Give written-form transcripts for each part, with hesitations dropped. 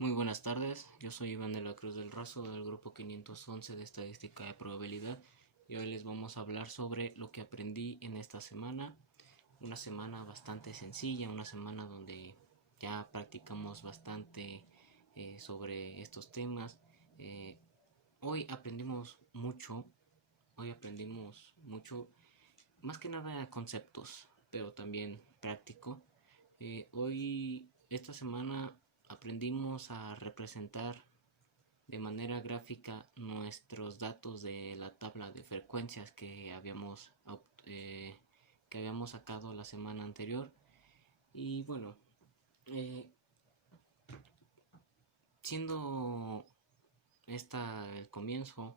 Muy buenas tardes, yo soy Iván de la Cruz del Razo del grupo 511 de Estadística de Probabilidad y hoy les vamos a hablar sobre lo que aprendí en esta semana. Una semana bastante sencilla, una semana donde ya practicamos bastante sobre estos temas. Eh, hoy aprendimos mucho, más que nada conceptos, pero también práctico. Esta semana aprendimos a representar de manera gráfica nuestros datos de la tabla de frecuencias que habíamos sacado la semana anterior. Y bueno, eh, siendo esta el comienzo,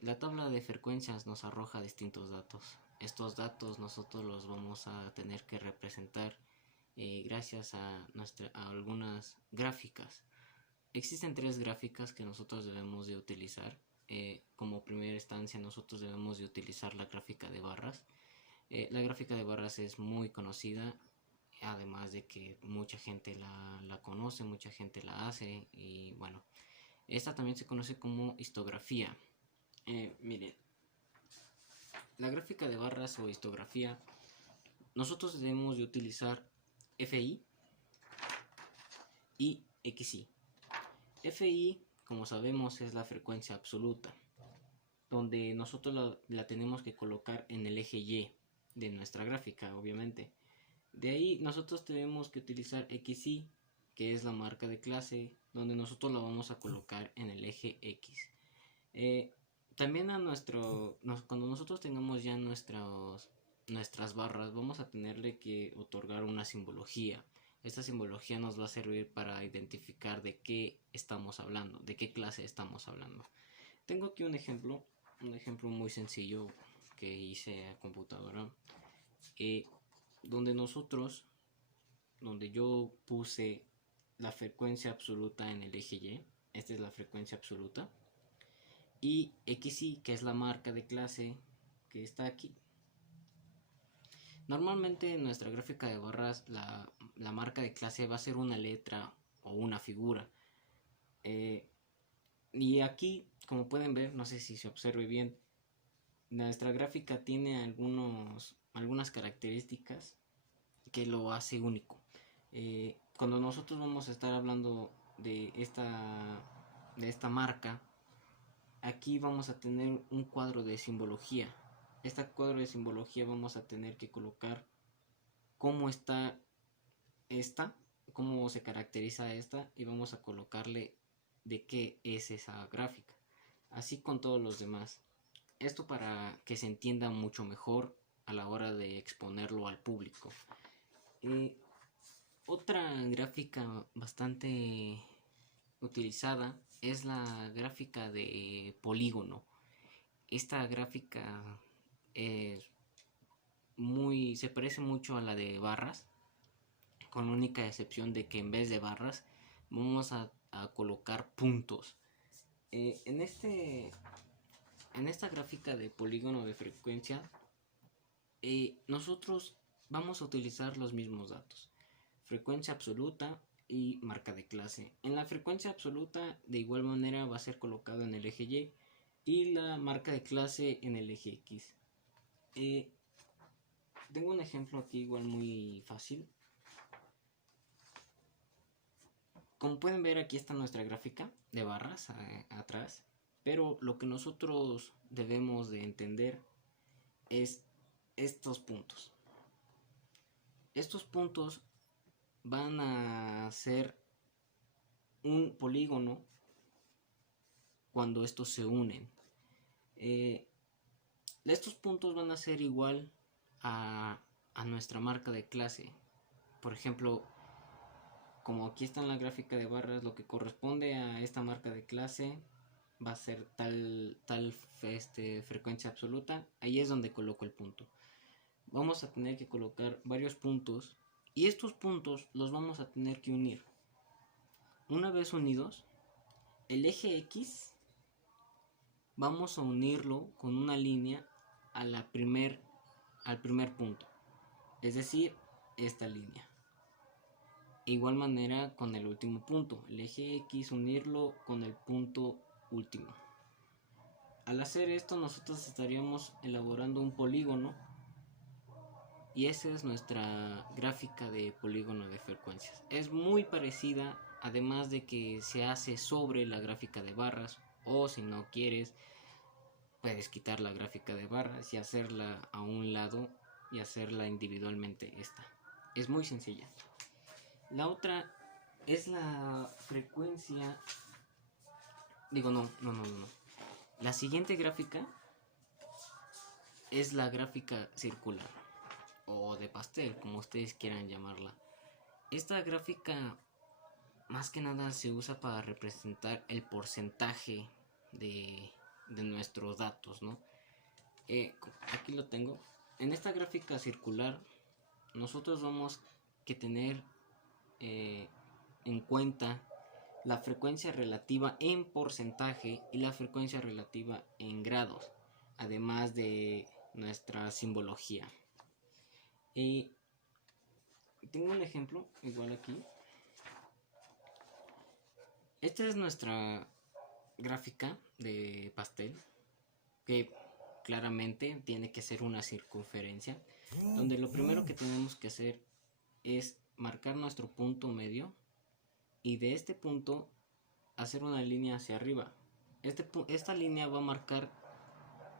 la tabla de frecuencias nos arroja distintos datos. Estos datos nosotros los vamos a tener que representar gracias a algunas gráficas. Existen tres gráficas que nosotros debemos de utilizar. Como primera instancia nosotros debemos de utilizar la gráfica de barras. La gráfica de barras es muy conocida, además de que mucha gente la conoce, mucha gente la hace y bueno, esta también se conoce como histografía. Miren, la gráfica de barras o histografía, nosotros debemos de utilizar FI y XI. FI, como sabemos, es la frecuencia absoluta, donde nosotros la tenemos que colocar en el eje Y de nuestra gráfica, obviamente. De ahí nosotros tenemos que utilizar XI, que es la marca de clase, donde nosotros la vamos a colocar en el eje X. También cuando nosotros tengamos ya nuestras barras, vamos a tenerle que otorgar una simbología. Esta simbología nos va a servir para identificar de qué estamos hablando, de qué clase estamos hablando. Tengo aquí un ejemplo muy sencillo que hice a computadora, donde yo puse la frecuencia absoluta en el eje Y. Esta es la frecuencia absoluta. Y XY, que es la marca de clase que está aquí. Normalmente en nuestra gráfica de barras la marca de clase va a ser una letra o una figura. Y aquí, como pueden ver, no sé si se observe bien, nuestra gráfica tiene algunas características que lo hace único. Cuando nosotros vamos a estar hablando de esta marca, aquí vamos a tener un cuadro de simbología. Este cuadro de simbología vamos a tener que colocar cómo está cómo se caracteriza esta, y vamos a colocarle de qué es esa gráfica. Así con todos los demás. Esto para que se entienda mucho mejor a la hora de exponerlo al público. Otra gráfica bastante utilizada es la gráfica de polígono. Esta gráfica se parece mucho a la de barras, con única excepción de que en vez de barras vamos a colocar puntos. En esta gráfica de polígono de frecuencia, nosotros vamos a utilizar los mismos datos: frecuencia absoluta y marca de clase. En la frecuencia absoluta de igual manera va a ser colocado en el eje Y y la marca de clase en el eje X. Tengo un ejemplo aquí igual muy fácil. Como pueden ver, aquí está nuestra gráfica de barras atrás, pero lo que nosotros debemos de entender es estos puntos. Estos puntos van a ser un polígono cuando estos se unen. Estos puntos van a ser igual a nuestra marca de clase. Por ejemplo, como aquí está en la gráfica de barras, lo que corresponde a esta marca de clase va a ser tal frecuencia absoluta. Ahí es donde coloco el punto. Vamos a tener que colocar varios puntos y estos puntos los vamos a tener que unir. Una vez unidos, el eje X vamos a unirlo con una línea al primer punto, es decir, esta línea. igual manera con el último punto, el eje X unirlo con el punto último. Al hacer esto nosotros estaríamos elaborando un polígono y esa es nuestra gráfica de polígono de frecuencias. Es muy parecida, además de que se hace sobre la gráfica de barras, o si no quieres puedes quitar la gráfica de barras y hacerla a un lado y hacerla individualmente esta. Es muy sencilla. La otra es la frecuencia. No. La siguiente gráfica es la gráfica circular o de pastel, como ustedes quieran llamarla. Esta gráfica más que nada se usa para representar el porcentaje de nuestros datos, ¿no? Aquí lo tengo. En esta gráfica circular nosotros vamos que tener en cuenta la frecuencia relativa en porcentaje y la frecuencia relativa en grados, además de nuestra simbología. Tengo un ejemplo igual aquí. Esta es nuestra gráfica de pastel, que claramente tiene que ser una circunferencia, donde lo primero que tenemos que hacer es marcar nuestro punto medio y de este punto hacer una línea hacia arriba. Esta línea va a marcar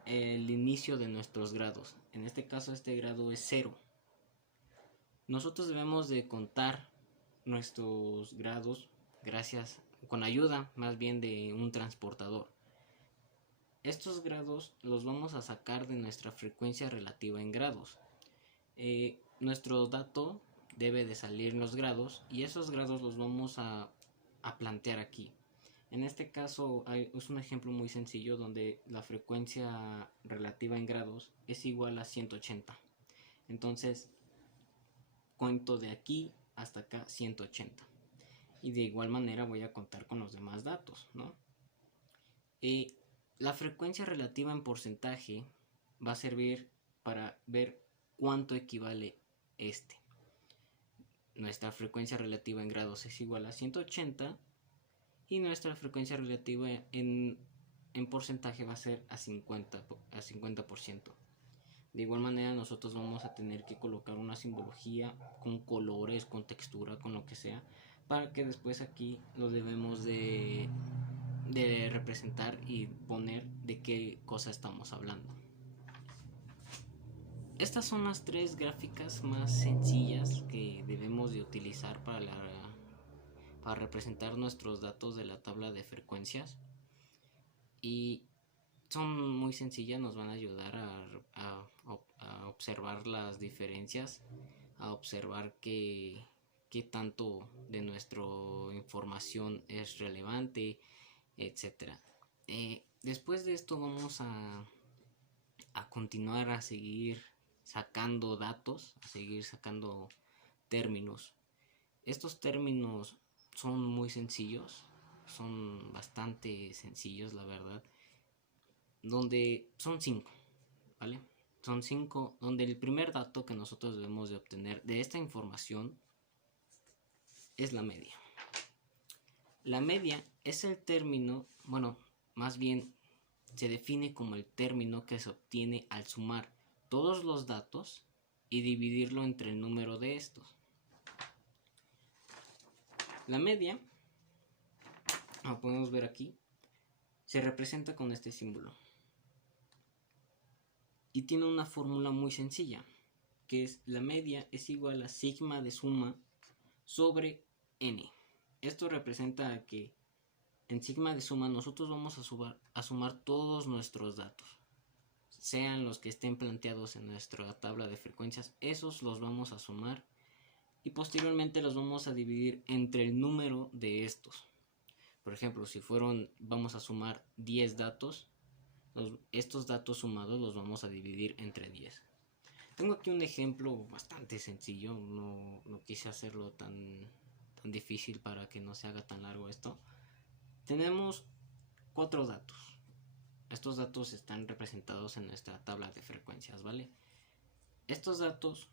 el inicio de nuestros grados. En este caso este grado es 0. Nosotros debemos de contar nuestros grados con ayuda más bien de un transportador. Estos grados los vamos a sacar de nuestra frecuencia relativa en grados. Nuestro dato debe de salir en los grados y esos grados los vamos a plantear aquí. En este caso es un ejemplo muy sencillo donde la frecuencia relativa en grados es igual a 180. Entonces cuento de aquí hasta acá 180. Y de igual manera voy a contar con los demás datos, ¿no? La frecuencia relativa en porcentaje va a servir para ver cuánto equivale este. Nuestra frecuencia relativa en grados es igual a 180 y nuestra frecuencia relativa en porcentaje va a ser a 50%. De igual manera nosotros vamos a tener que colocar una simbología con colores, con textura, con lo que sea, para que después aquí lo debemos de representar y poner de qué cosa estamos hablando. Estas son las 3 gráficas más sencillas que debemos de utilizar para representar nuestros datos de la tabla de frecuencias, y son muy sencillas, nos van a ayudar a observar las diferencias, a observar qué tanto de nuestra información es relevante, etcétera. Después de esto vamos a continuar a seguir sacando datos, a seguir sacando términos. Estos términos son muy sencillos, son bastante sencillos, la verdad, donde son 5, ¿vale? Son 5, donde el primer dato que nosotros debemos de obtener de esta información es la media. La media es el término, más bien se define como el término que se obtiene al sumar todos los datos y dividirlo entre el número de estos. La media, como podemos ver aquí, se representa con este símbolo y tiene una fórmula muy sencilla, que es la media es igual a sigma de suma sobre n. Esto representa que en sigma de suma nosotros vamos a sumar todos nuestros datos, sean los que estén planteados en nuestra tabla de frecuencias, esos los vamos a sumar y posteriormente los vamos a dividir entre el número de estos. Por ejemplo, si vamos a sumar 10 datos, estos datos sumados los vamos a dividir entre 10. Tengo aquí un ejemplo bastante sencillo, no quise hacerlo tan difícil para que no se haga tan largo esto. Tenemos 4 datos. Estos datos están representados en nuestra tabla de frecuencias, ¿vale? Estos datos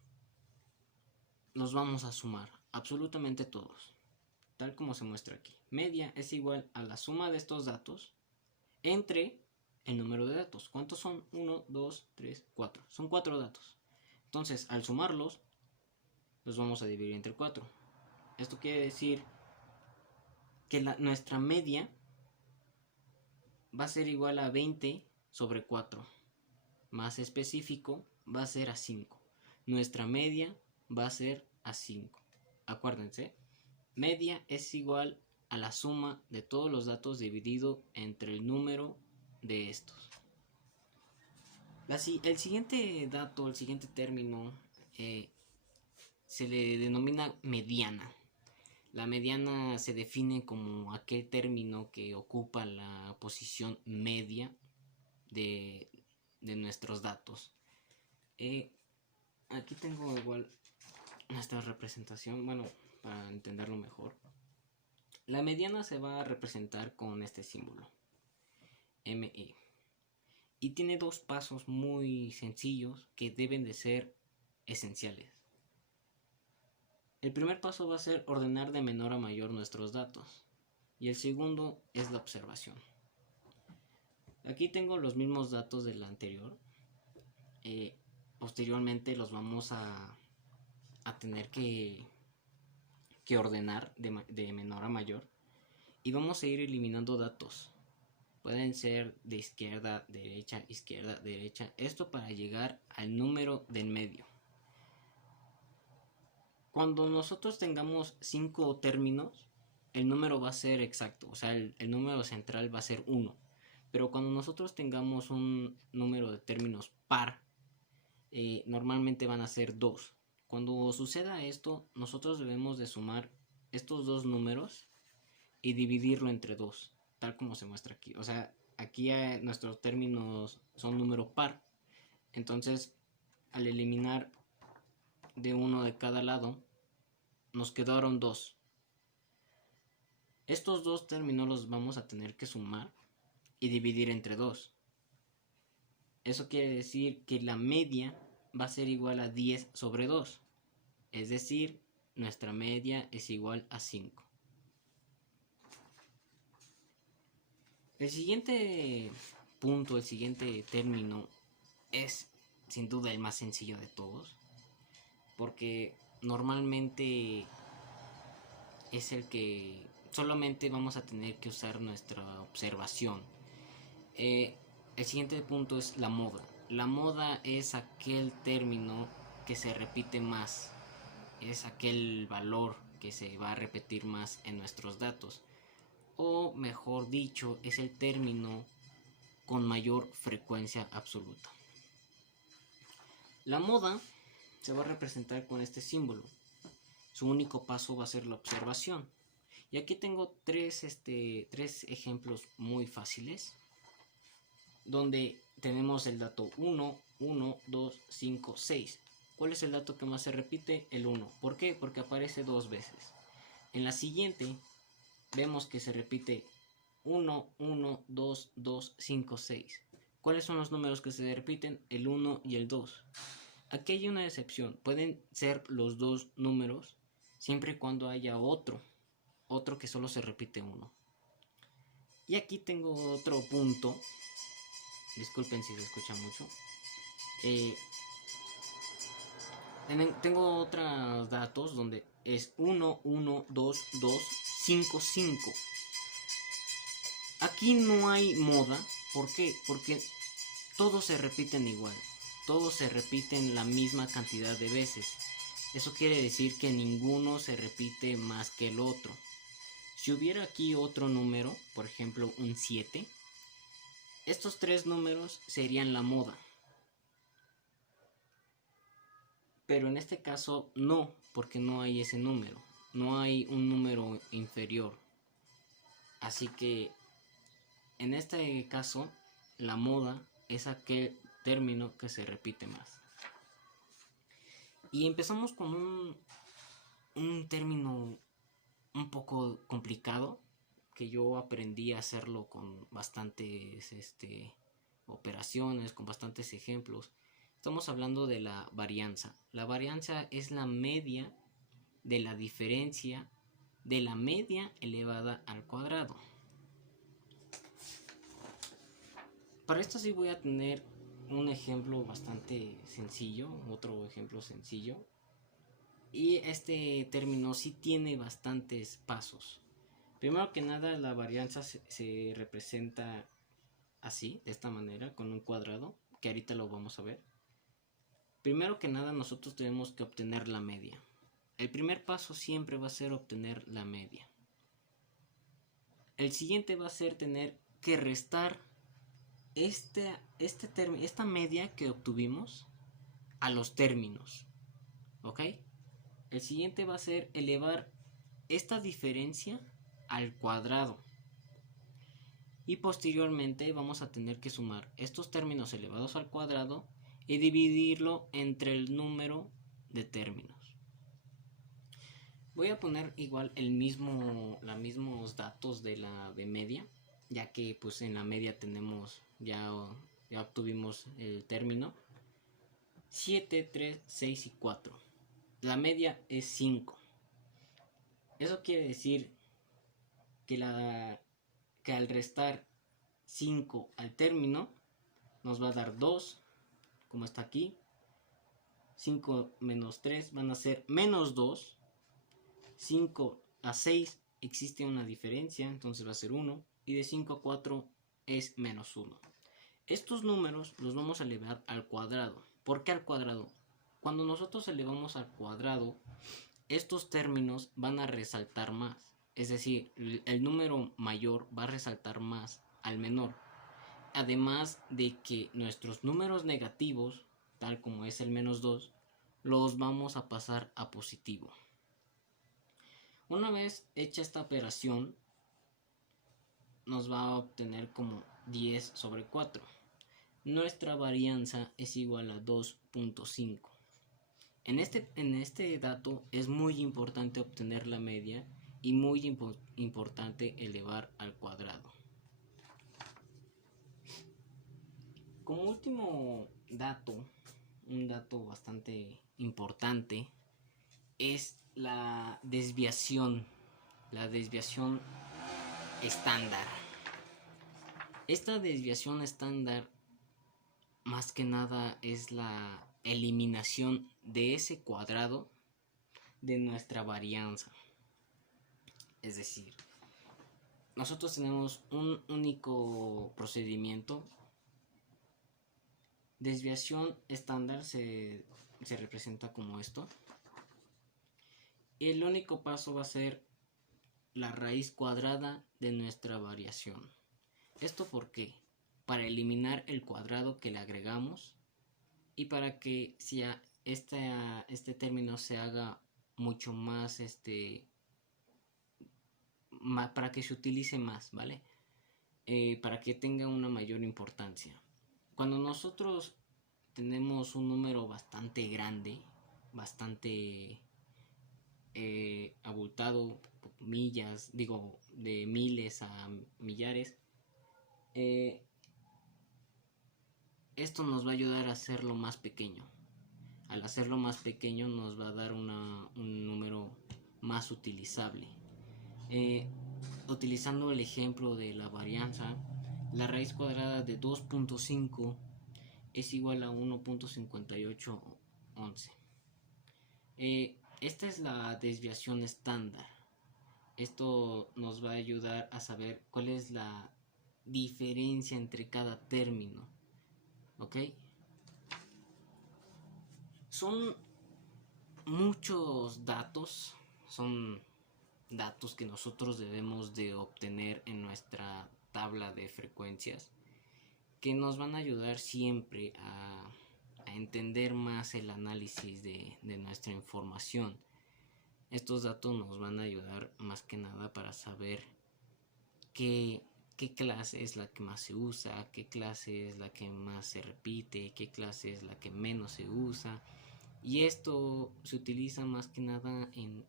los vamos a sumar. absolutamente todos, tal como se muestra aquí. Media es igual a la suma de estos datos entre el número de datos. ¿Cuántos son? 1, 2, 3, 4. Son 4 datos. Entonces, al sumarlos, los vamos a dividir entre 4. Esto quiere decir que nuestra media va a ser igual a 20 sobre 4. Más específico, va a ser a 5. Nuestra media va a ser a 5. Acuérdense, media es igual a la suma de todos los datos dividido entre el número de estos. El siguiente dato, el siguiente término, se le denomina mediana. La mediana se define como aquel término que ocupa la posición media de nuestros datos. Aquí tengo igual nuestra representación, bueno, para entenderlo mejor. La mediana se va a representar con este símbolo, ME. Y tiene dos pasos muy sencillos que deben de ser esenciales. El primer paso va a ser ordenar de menor a mayor nuestros datos. Y el segundo es la observación. Aquí tengo los mismos datos del anterior. Posteriormente los vamos a tener que ordenar de menor a mayor. Y vamos a ir eliminando datos. Pueden ser de izquierda, derecha. Esto para llegar al número del medio. Cuando nosotros tengamos 5 términos, el número va a ser exacto. O sea, el número central va a ser 1. Pero cuando nosotros tengamos un número de términos par, normalmente van a ser 2. Cuando suceda esto, nosotros debemos de sumar estos dos números y dividirlo entre 2, tal como se muestra aquí. O sea, aquí nuestros términos son número par. Entonces, al eliminar de uno de cada lado, nos quedaron 2. Estos dos términos los vamos a tener que sumar y dividir entre 2. Eso quiere decir que la media va a ser igual a 10 sobre 2. Es decir, nuestra media es igual a 5. El siguiente punto, el siguiente término es sin duda el más sencillo de todos, porque normalmente es el que solamente vamos a tener que usar nuestra observación. El siguiente punto es la moda. La moda es aquel término que se repite más, es aquel valor que se va a repetir más en nuestros datos, o mejor dicho, es el término con mayor frecuencia absoluta. La moda se va a representar con este símbolo. Su único paso va a ser la observación. Y aquí tengo tres ejemplos muy fáciles, donde tenemos el dato 1, 1, 2, 5, 6. ¿Cuál es el dato que más se repite? El 1. ¿Por qué? Porque aparece 2 veces. En la siguiente vemos que se repite 1, 1, 2, 2, 5, 6. ¿Cuáles son los números que se repiten? El 1 y el 2. Aquí hay una excepción. Pueden ser los dos números siempre y cuando haya otro que solo se repite 1. Y aquí tengo otro punto. Disculpen si se escucha mucho. Tengo otros datos donde es 1, 1, 2, 2, 5, 5. Aquí no hay moda. ¿Por qué? Porque todos se repiten igual. Todos se repiten la misma cantidad de veces. Eso quiere decir que ninguno se repite más que el otro. Si hubiera aquí otro número, por ejemplo un 7, estos tres números serían la moda. Pero en este caso no, porque no hay ese número. No hay un número inferior. Así que en este caso, la moda es aquel término que se repite más. Y empezamos con un término un poco complicado, que yo aprendí a hacerlo con bastantes operaciones, con bastantes ejemplos. Estamos hablando de la varianza. La varianza es la media de la diferencia de la media elevada al cuadrado. Para esto sí voy a tener un ejemplo bastante sencillo, otro ejemplo sencillo. Y este término sí tiene bastantes pasos. Primero que nada, la varianza se representa así, de esta manera, con un cuadrado, que ahorita lo vamos a ver. Primero que nada, nosotros tenemos que obtener la media. El primer paso siempre va a ser obtener la media. El siguiente va a ser tener que restar esta media que obtuvimos a los términos. ¿Ok? El siguiente va a ser elevar esta diferencia al cuadrado. Y posteriormente vamos a tener que sumar estos términos elevados al cuadrado y dividirlo entre el número de términos. Voy a poner igual los mismos datos de la de media, ya que pues en la media tenemos ya obtuvimos el término 7, 3, 6 y 4. La media es 5. Eso quiere decir que al restar 5 al término nos va a dar 2, como está aquí. 5 menos 3 van a ser menos 2. 5 a 6 existe una diferencia, entonces va a ser 1. Y de 5 a 4 es menos 1. Estos números los vamos a elevar al cuadrado. ¿Por qué al cuadrado? Cuando nosotros elevamos al cuadrado, estos términos van a resaltar más. Es decir, el número mayor va a resaltar más al menor. Además de que nuestros números negativos, tal como es el menos 2, los vamos a pasar a positivo. Una vez hecha esta operación, nos va a obtener como 10 sobre 4. Nuestra varianza es igual a 2.5. En este dato es muy importante obtener la media y muy importante elevar al cuadrado. Como último dato, un dato bastante importante es la desviación estándar. Esta desviación estándar más que nada es la eliminación de ese cuadrado de nuestra varianza. Es decir, nosotros tenemos un único procedimiento. Desviación estándar se representa como esto. El único paso va a ser la raíz cuadrada de nuestra variación. ¿Esto por qué? Para eliminar el cuadrado que le agregamos y para que este término se haga mucho más, para que se utilice más, ¿vale? Para que tenga una mayor importancia. Cuando nosotros tenemos un número bastante grande, bastante abultado, de miles a millares, esto nos va a ayudar a hacerlo más pequeño. Al hacerlo más pequeño nos va a dar un número más utilizable. Utilizando el ejemplo de la varianza, la raíz cuadrada de 2.5 es igual a 1.5811. Esta es la desviación estándar. Esto nos va a ayudar a saber cuál es la diferencia entre cada término. ¿Ok? Son muchos datos, son datos que nosotros debemos de obtener en nuestra tabla de frecuencias, que nos van a ayudar siempre a entender más el análisis de nuestra información. Estos datos nos van a ayudar más que nada para saber qué clase es la que más se usa, qué clase es la que más se repite, qué clase es la que menos se usa. Y esto se utiliza más que nada en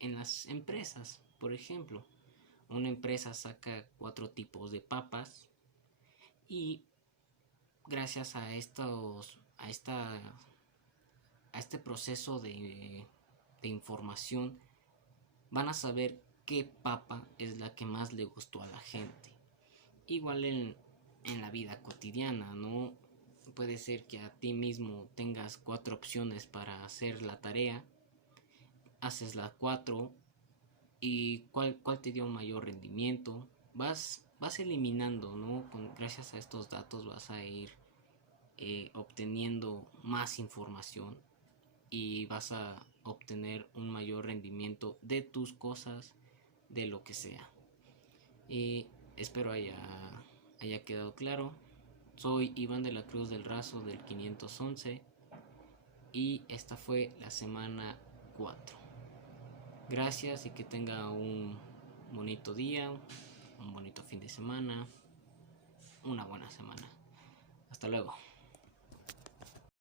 las empresas. Por ejemplo, una empresa saca 4 tipos de papas y gracias a este proceso de de información, van a saber qué papa es la que más le gustó a la gente. Igual en la vida cotidiana, ¿no? Puede ser que a ti mismo tengas 4 opciones para hacer la tarea, haces las 4 y cuál te dio mayor rendimiento, vas eliminando, ¿no? Gracias a estos datos vas a ir obteniendo más información y vas a obtener un mayor rendimiento de tus cosas, de lo que sea. Espero haya quedado claro. Soy Iván de la Cruz del Razo del 511 y esta fue la semana 4. Gracias y que tenga un bonito día, un bonito fin de semana, una buena semana. Hasta luego.